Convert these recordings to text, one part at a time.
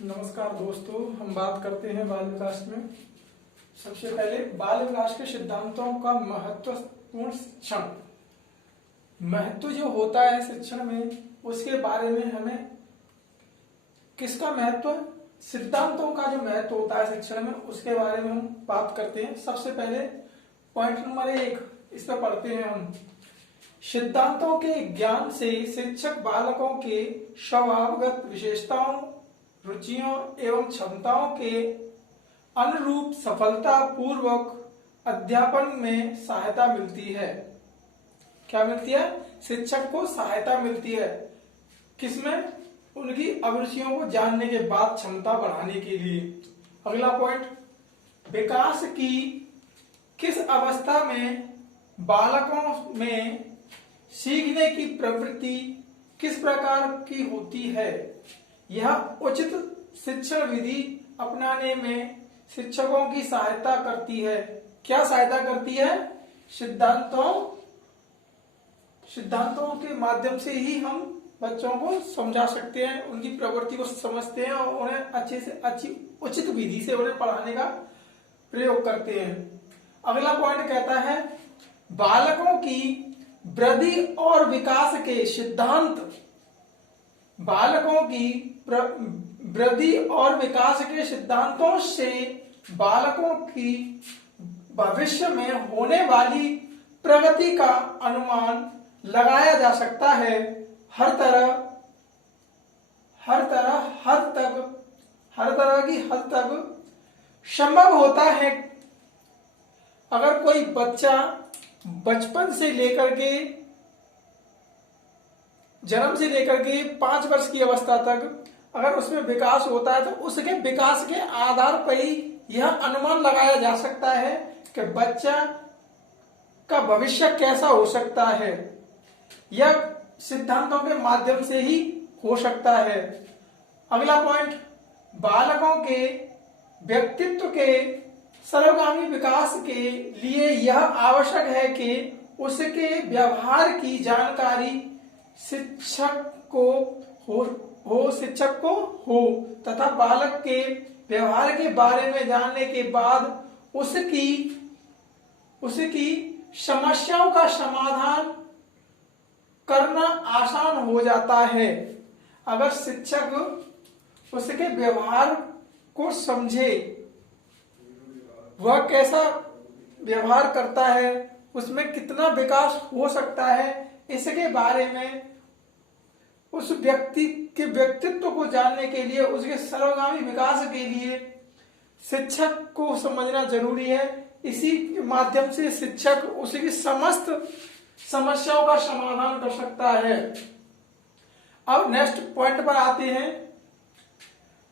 नमस्कार दोस्तों, हम बात करते हैं बाल विकास में। सबसे पहले बाल विकास के सिद्धांतों का महत्वपूर्ण शिक्षण। महत्व जो होता है शिक्षण में, उसके बारे में हमें किसका महत्व, सिद्धांतों का जो महत्व होता है शिक्षण में, उसके बारे में हम बात करते हैं। सबसे पहले पॉइंट नंबर 1 इस पर पढ़ते हैं हम। सिद्धांतों के ज्ञान से शिक्षक बालकों के स्वभावगत विशेषताओं, रुचियों एवं क्षमताओं के अनुरूप सफलता पूर्वक अध्यापन में सहायता मिलती है। क्या मिलती है? शिक्षक को सहायता मिलती है। किसमें? उनकी अभिरुचियों को जानने के बाद क्षमता बढ़ाने के लिए। अगला पॉइंट, विकास की किस अवस्था में बालकों में सीखने की प्रवृत्ति किस प्रकार की होती है? यह उचित शिक्षण विधि अपनाने में शिक्षकों की सहायता करती है। क्या सहायता करती है? सिद्धांतों के माध्यम से ही हम बच्चों को समझा सकते हैं, उनकी प्रवृत्ति को समझते हैं और उन्हें अच्छे से अच्छी उचित विधि से उन्हें पढ़ाने का प्रयोग करते हैं। अगला पॉइंट कहता है, बालकों की वृद्धि और विकास के सिद्धांत। बालकों की वृद्धि और विकास के सिद्धांतों से बालकों की भविष्य में होने वाली प्रगति का अनुमान लगाया जा सकता है। हर तरह की हद तक संभव होता है। अगर कोई बच्चा बचपन से लेकर के जन्म से लेकर के 5 वर्ष की अवस्था तक अगर उसमें विकास होता है, तो उसके विकास के आधार पर ही यह अनुमान लगाया जा सकता है कि बच्चा का भविष्य कैसा हो सकता है। यह सिद्धांतों के माध्यम से ही हो सकता है। अगला पॉइंट, बालकों के व्यक्तित्व के सर्वगामी विकास के लिए यह आवश्यक है कि उसके व्यवहार की जानकारी शिक्षक को हो तथा बालक के व्यवहार के बारे में जानने के बाद उसकी समस्याओं का समाधान करना आसान हो जाता है। अगर शिक्षक उसके व्यवहार को समझे, वह कैसा व्यवहार करता है, उसमें कितना विकास हो सकता है, इसके बारे में उस व्यक्ति के व्यक्तित्व को जानने के लिए, उसके सर्वगामी विकास के लिए शिक्षक को समझना जरूरी है। इसी के माध्यम से शिक्षक उसकी समस्त समस्याओं का समाधान कर सकता है। अब नेक्स्ट पॉइंट पर आते हैं,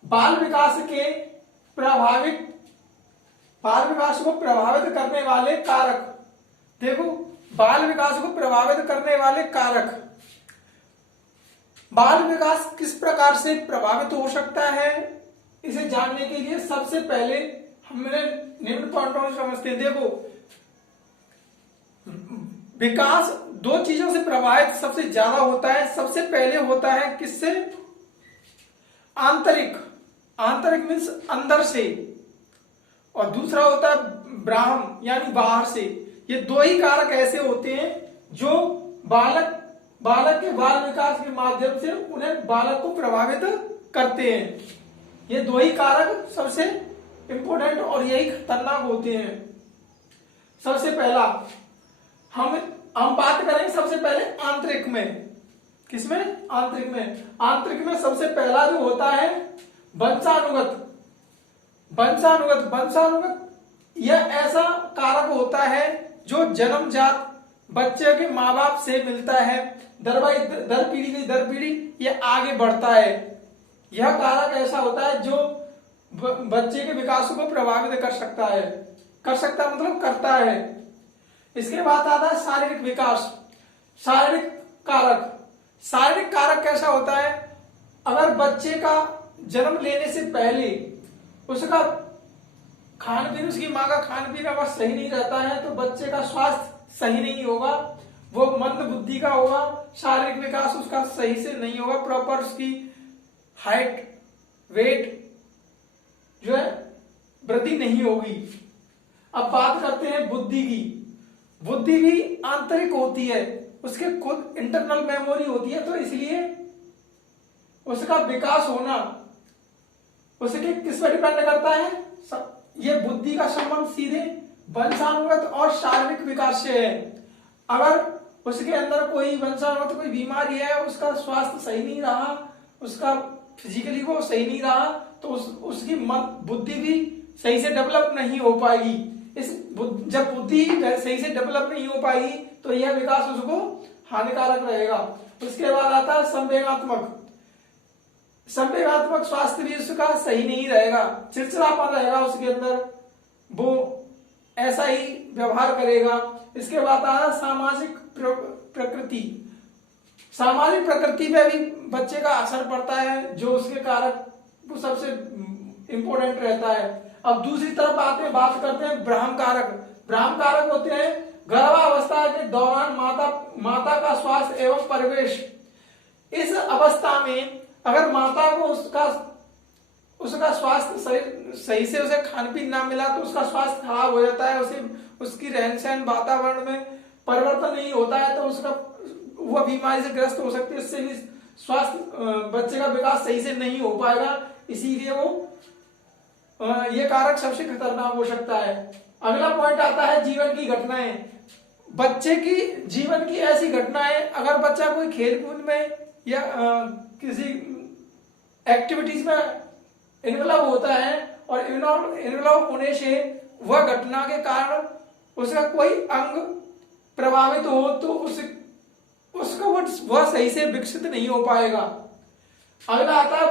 बाल विकास को प्रभावित करने वाले कारक। देखो, बाल विकास को प्रभावित करने वाले कारक। बाल विकास किस प्रकार से प्रभावित हो सकता है, इसे जानने के लिए सबसे पहले हमने निम्न पॉइंटों से समझते हैं। देखो, विकास 2 चीजों से प्रभावित सबसे ज्यादा होता है। सबसे पहले होता है किससे? आंतरिक मीन्स अंदर से, और दूसरा होता है ब्राह्म यानी बाहर से। ये 2 ही कारक ऐसे होते हैं जो बालक के बाल विकास के माध्यम से उन्हें बालक को प्रभावित करते हैं। ये 2 ही कारक सबसे इंपॉर्टेंट और यही खतरनाक होते हैं। सबसे पहला हम बात करेंगे सबसे पहले आंतरिक में। किसमें? आंतरिक में सबसे पहला जो होता है वंशानुगत। यह ऐसा कारक होता है जो जन्मजात बच्चे के माँ बाप से मिलता है, दर पीढ़ी यह आगे बढ़ता है। यह कारक ऐसा होता है जो बच्चे के विकास को प्रभावित कर सकता है। मतलब करता है। इसके बाद आता है शारीरिक विकास। शारीरिक कारक कैसा होता है? अगर बच्चे का जन्म लेने से पहले उसका खान पीन, उसकी माँ का खान पीन अगर सही नहीं रहता है, तो बच्चे का स्वास्थ्य सही नहीं होगा, वो मंद बुद्धि का होगा, शारीरिक विकास उसका सही से नहीं होगा, प्रॉपर उसकी हाइट वेट जो है वृद्धि नहीं होगी। अब बात करते हैं बुद्धि की। बुद्धि भी आंतरिक होती है, उसके खुद इंटरनल मेमोरी होती है, तो इसलिए उसका विकास होना उसके किस पर डिपेंड करता है? ये बुद्धि का संबंध सीधे वंशानुगत और शारीरिक विकास से है। अगर उसके अंदर कोई वंशानुगत कोई बीमारी है, उसका स्वास्थ्य सही नहीं रहा, उसका फिजिकली वो सही नहीं रहा, तो उसकी बुद्धि भी सही से डेवलप नहीं हो पाएगी। जब बुद्धि सही से डेवलप नहीं हो पाएगी तो यह विकास उसको हानिकारक रहेगा। उसके बाद आता है संवेगात्मक। संवेगात्मक स्वास्थ्य भी उसका सही नहीं रहेगा, चिड़चिड़ापन रहेगा उसके अंदर, वो ऐसा ही व्यवहार करेगा। इसके बाद आता है सामाजिक प्रकृति। सामाजिक प्रकृति पे भी बच्चे का असर पड़ता है, जो उसके कारक वो सबसे इंपॉर्टेंट रहता है। अब दूसरी तरफ बात करते हैं ब्राह्म कारक। ब्राह्म कारक होते हैं गर्भावस्था के दौरान माता का स्वास्थ्य एवं परिवेश। इस अवस्था में अगर माता को उसका स्वास्थ्य सही से उसे खान पीन ना मिला तो उसका स्वास्थ्य खराब हो जाता है, उसकी रहन सहन वातावरण में परिवर्तन नहीं होता है, तो वह बीमारी से ग्रस्त हो सकती है। इससे भी स्वास्थ्य बच्चे का विकास सही से नहीं हो पाएगा, इसीलिए ये कारक सबसे खतरनाक हो सकता है। अगला पॉइंट आता है जीवन की घटनाएं। बच्चे की जीवन की ऐसी घटनाएं, अगर बच्चा कोई खेल कूद में या किसी एक्टिविटीज में इन्वॉल्व होता है और इन्वॉल्व होने से वह घटना के कारण उसका कोई अंग प्रभावित हो तो उसको वह सही से विकसित नहीं हो पाएगा। अगला आता है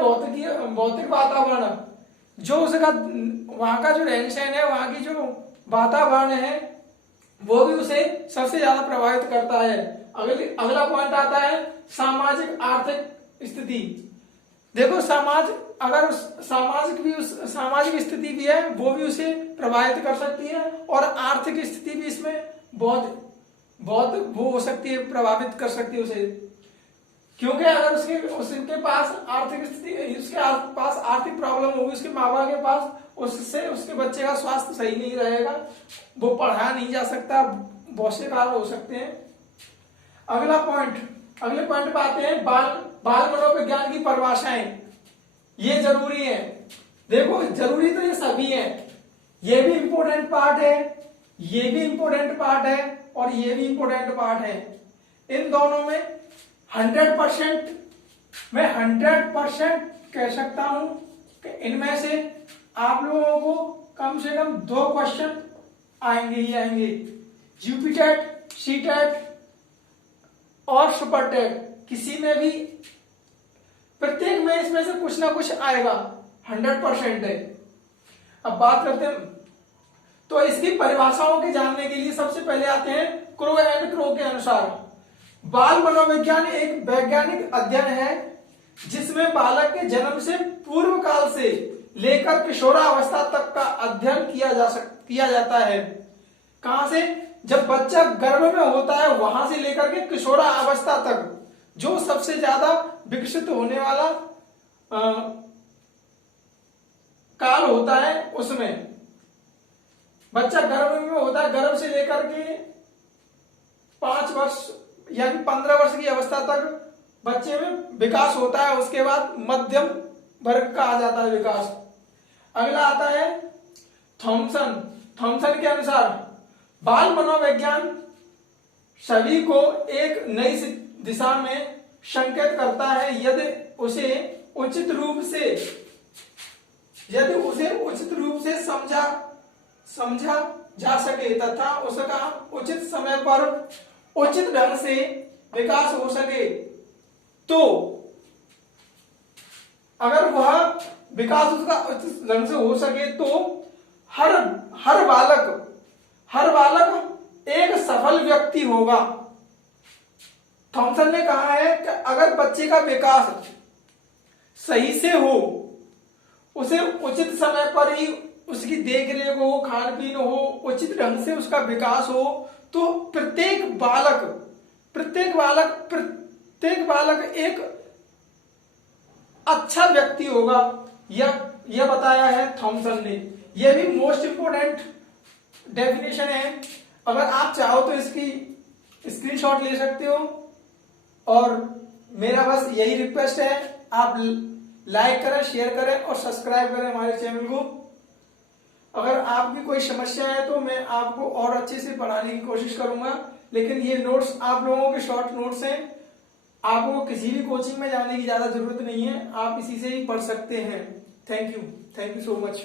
भौतिक वातावरण। जो उसका वहां का जो रहन सहन है, वहां की जो वातावरण है, वो भी उसे सबसे ज्यादा प्रभावित करता है। अगला पॉइंट आता है सामाजिक आर्थिक स्थिति। देखो अगर सामाजिक स्थिति भी है, वो भी उसे प्रभावित कर सकती है, और आर्थिक स्थिति भी इसमें बहुत वो हो सकती है, प्रभावित कर सकती है उसे। क्योंकि अगर उसके पास आर्थिक स्थिति, उसके पास आर्थिक प्रॉब्लम होगी, उसके माँ बाप के पास, उससे उसके बच्चे का स्वास्थ्य सही नहीं रहेगा, वो पढ़ाया नहीं जा सकता, बहुत से कारण हो सकते हैं। अगले पॉइंट पे आते हैं बाल मनोविज्ञान की परिभाषाएं। ये जरूरी है। देखो जरूरी तो ये सभी है, ये भी इंपॉर्टेंट पार्ट है, ये भी इंपॉर्टेंट पार्ट है, और ये भी इंपॉर्टेंट पार्ट है। इन दोनों में 100% मैं 100% कह सकता हूं कि इनमें से आप लोगों को कम से कम 2 क्वेश्चन आएंगे ही आएंगे। यूपीटेट, सीटेट और सुपरटेट, किसी में भी प्रत्येक में इसमें से कुछ ना कुछ आएगा, 100% है। अब बात करते हैं, तो इसकी परिभाषाओं के जानने के लिए सबसे पहले आते हैं क्रो एंड क्रो के अनुसार। बाल मनोविज्ञान एक वैज्ञानिक अध्ययन है जिसमें बालक के जन्म से पूर्व काल से लेकर किशोरावस्था तक का अध्ययन किया जाता है। कहां से? जब बच्चा गर्भ में होता है वहां से लेकर के किशोरावस्था तक, जो सबसे ज्यादा विकसित होने वाला काल होता है, उसमें बच्चा गर्भ में होता है, गर्भ से लेकर के 5 वर्ष यानी 15 वर्ष की अवस्था तक बच्चे में विकास होता है। उसके बाद मध्यम वर्ग का आ जाता है विकास। अगला आता है थॉमसन के अनुसार बाल मनोविज्ञान सभी को एक नई दिशा में संकेत करता है यदि उसे उचित रूप से समझा जा सके तथा उसका उचित समय पर उचित ढंग से विकास हो सके। तो अगर वह विकास उसका उचित ढंग से हो सके तो हर बालक एक सफल व्यक्ति होगा। थॉमसन ने कहा है कि अगर बच्चे का विकास सही से हो, उसे उचित समय पर ही उसकी देखरेख हो, खान पीन हो, उचित ढंग से उसका विकास हो, तो प्रत्येक बालक एक अच्छा व्यक्ति होगा। यह बताया है थॉमसन ने। यह भी मोस्ट इंपोर्टेंट डेफिनेशन है। अगर आप चाहो तो इसकी स्क्रीनशॉट ले सकते हो। और मेरा बस यही रिक्वेस्ट है, आप लाइक करें, शेयर करें और सब्सक्राइब करें हमारे चैनल को। अगर आपकी कोई समस्या है तो मैं आपको और अच्छे से पढ़ाने की कोशिश करूंगा, लेकिन ये नोट्स आप लोगों के शॉर्ट नोट्स हैं। आपको किसी भी कोचिंग में जाने की ज्यादा जरूरत नहीं है, आप इसी से ही पढ़ सकते हैं। Thank you so much.